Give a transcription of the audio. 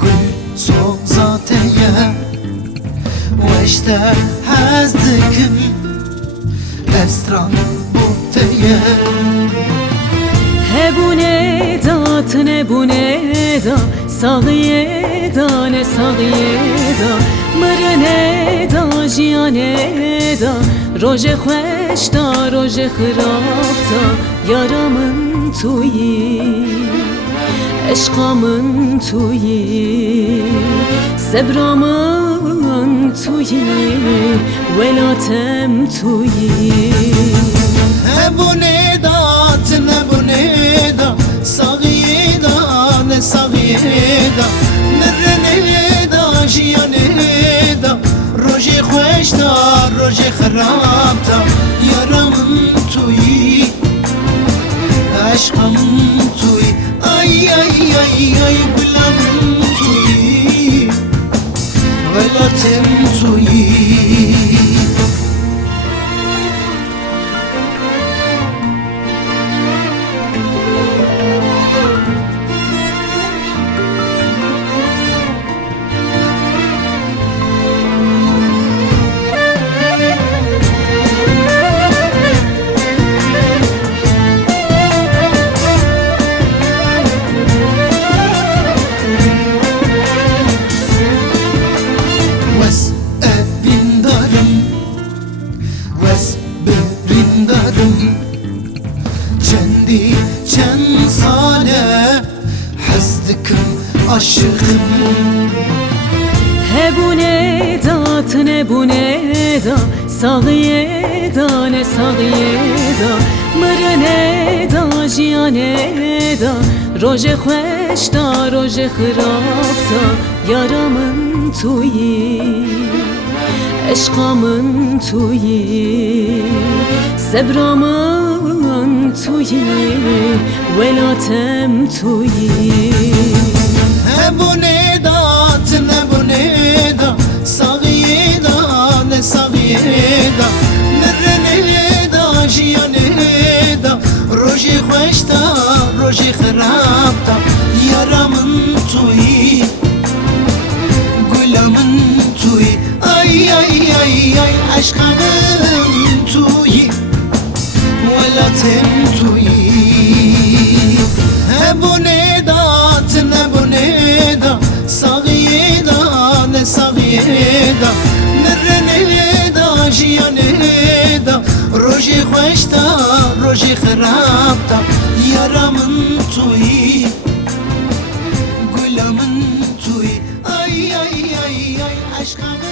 gül sozateye واشته حزدكم استران بوتيه هبونه دات نبونه دا ساغیه دا نه ساغیه دا مرنه دا جیانه دا روژ خوش دا روژ خراب دا یارامın تویی عشقامın تویی صبرامın تویی ولاتم تویی هبونه دات نبونه دا ساغیه دا نه ساغیه دا مرنه دا جیانه دا روژ خوش دا روژ خراب دا یارامın تویی عشقامın تویی ay ay ay ay gülümün تویی ولاتم تویی Kendi çen sale حزدكم aşıkım هبونه دات نبونه دا ساغیه دا نه ساغیه دا مرنه دا جیانه دا روژ خوش دا روژ خراب دا یارامın تویی عشقامın تویی صبرامın تویی ولاتم تویی هبونه دات نبونه دا ساغیه دا نه ساغیه دا مرنه دا جیانه دا روژ خوش دا روژ خراب دا یارامın تویی gülümün تویی ay ay ay ay aşkımın تویی ولاتم تویی هبونه دات نبونه دا ساغیه دا نه ساغیه دا مرنه دا جیانه دا روژ خوش دا روژ خراب دا یارامın تویی gülümün تویی ay ay ay ay aşkımın